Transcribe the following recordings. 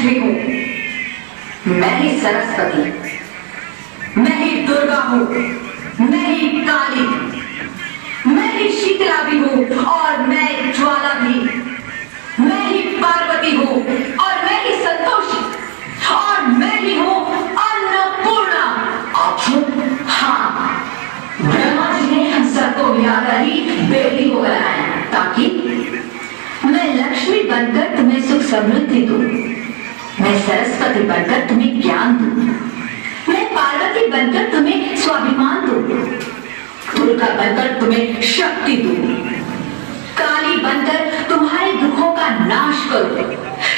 लक्ष्मी हूँ, मैं ही सरस्वती, मैं ही दुर्गा हूँ, मैं ही काली, मैं ही शीतला भी हूँ और मैं ज्वाला भी, मैं ही पार्वती हूँ और मैं ही संतोषी और मैं ही हूँ अन्नपूर्णा। हाँ, ब्रह्मा जी ने हम सबको मिलाकर ही बेटी को बनाया ताकि मैं लक्ष्मी बनकर तुम्हें सुख समृद्धि दूं, मैं सरस्वती बनकर तुम्हें ज्ञान दूं, मैं पार्वती बनकर तुम्हें स्वाभिमान दूं, दुर्गा बनकर तुम्हें शक्ति दूं, काली बनकर तुम्हारे दुखों का नाश करूं,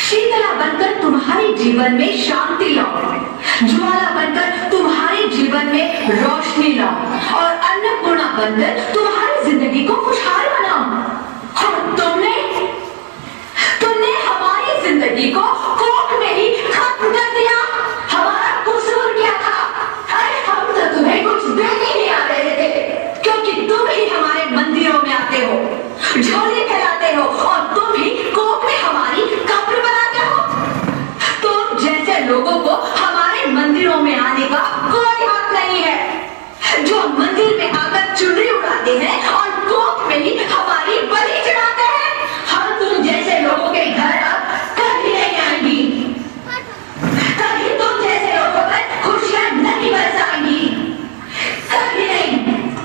शीतला बनकर तुम्हारे जीवन में शांति लाऊं, ज्वाला बनकर तुम्हारे जीवन में रोशनी लाऊं और अन्नपूर्णा बनकर तुम्हारी जिंदगी को खुशहाल बनाऊं। और तुमने हमारी जिंदगी को कोख में ही खत्म कर दिया। हमारा कसूर क्या था? अरे हम तो तुम्हें कुछ देने नहीं आ रहे थे, क्योंकि तुम ही हमारे मंदिरों में आते हो, झोले फैलाते हो और तुम ही कोख में हमारी कब्र बनाते हो। तुम जैसे लोगों को हमारे मंदिरों में आने का कोई हक नहीं है, जो मंदिर में आकर चुनरी उड़ाते हैं और कोख में ही हमारी बलि चढ़ाते हैं। हम तुम जैसे लोगों के घर अब कभी नहीं आएंगी, कभी तुम जैसे लोगों पर खुशियां नहीं बरसाएंगी, कभी नहीं।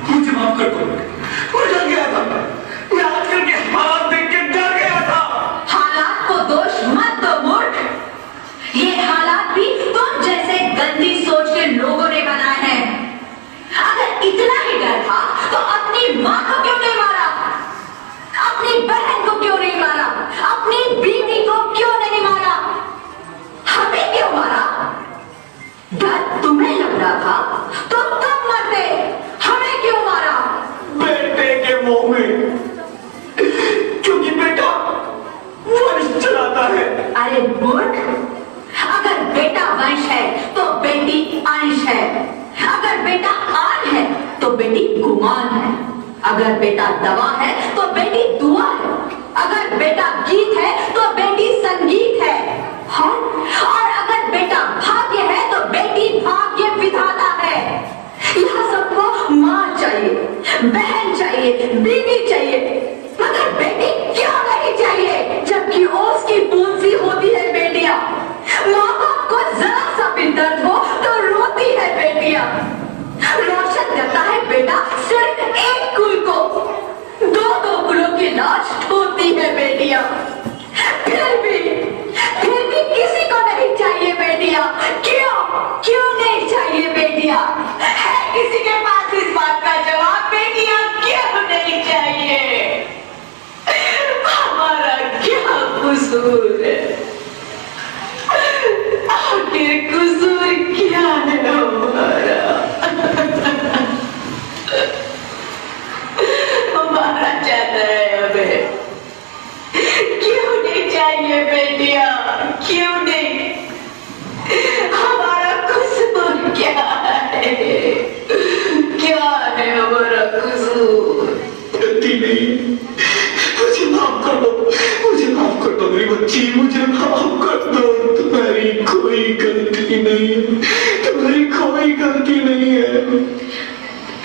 मुझे माफ कर दो, मैं डर गया था, मैं आजकल के हालात देख के डर गया था। हालात को दोष मत दो मूर्ख, ये हालात भी तुम जैसे गंदी सोच के लोगों ने बनाए हैं। अगर इतना ही डर था तो अपनी माँ को क्यों नहीं मारा, अपनी बहन को क्यों नहीं मारा, अपनी बीवी को क्यों नहीं मारा, हमें क्यों मारा? डर तुम्हें लग रहा था तो तुम मरते, हमें क्यों मारा? बेटे के मुंह में, क्योंकि बेटा वंश चलाता है। अरे मूर्ख, अगर बेटा वंश है तो बेटी अंश है, अगर बेटा आन है तो बेटी गुमान है, अगर बेटा दवा है तो बेटी दुआ है, अगर बेटा गीत है तो बेटी संगीत है, हाँ? और अगर बेटा भाग्य है तो बेटी भाग्य विधाता है। यह सबको माँ चाहिए, बहन चाहिए, बीवी चाहिए, मगर बेटी क्यों नहीं चाहिए? जबकि ओस की पूंजी होती है बेटियां, माँ बाप को जरा सा भी दर्द हो तो रोती है बेटियां, रोशन करता है बेटा सिर्फ एक कुल को, दो कुलों की लाज ढोती है बेटियां। फिर भी किसी को नहीं चाहिए बेटियां। क्यों नहीं चाहिए बेटियां? है किसी के पास इस बात का जवाब? बेटियां क्यों नहीं चाहिए? हमारा क्या कसूर है? आखिर कसूर क्या है हमारा? हमारा चाहता है हमें, क्यों नहीं चाहिए बेटियां? क्यों नहीं? हमारा कसूर क्या है? क्या है हमारा कसूर? गलती नहीं, मुझे माफ कर दो, मुझे माफ कर दो मेरी बच्ची, मुझे माफ कर दो। तुम्हारी कोई गलती नहीं है, तुम्हारी कोई गलती नहीं है।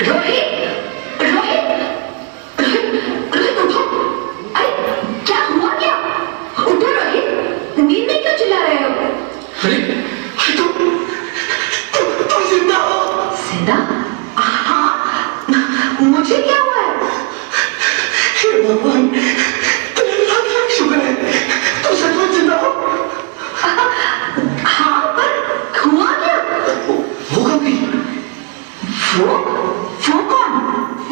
रोहित, रोहित, रोहित उठो। अरे क्या हुआ क्या? उठो रोहित, नींद में क्यों चिल्ला रहे हो? अरे तुम जिंदा हो? जिंदा? हाँ, मुझे क्या हुआ है? हे भगवान, तेरे लाख लाख शुक्र है, तुम सचमुच जिंदा हो। हाँ, पर हुआ क्या? वो कभी वो कौन?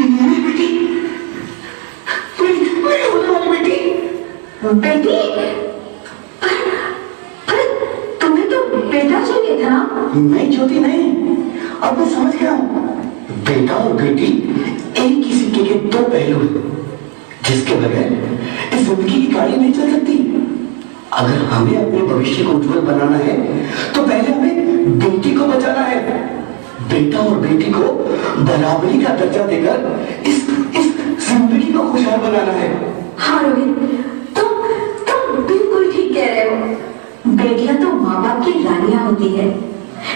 मेरी बेटी, मेरी होने वाली बेटी। बेटी? अरे तुम्हें तो बेटा चाहिए था ना? नहीं ज्योति नहीं, अब मैं समझ गया हूँ। बेटा और बेटी एक ही सिक्के के दो पहलू हैं, जिसके बगैर इस जिंदगी की गाड़ी नहीं चल सकती। अगर हमें अपने भविष्य को उज्जवल बनाना है तो पहले हमें बेटी को बचाना है, बेटा और बेटी को बराबरी का दर्जा देकर इस जिंदगी को खुशहाल बनाना है। हाँ रोहित, तुम बिल्कुल ठीक कह रहे हो। बेटियां तो होती है,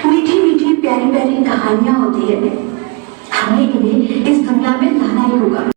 मीठी मीठी प्यारी प्यारी कहानियां होती है। हमें इन्हें इस दुनिया में लाना ही होगा।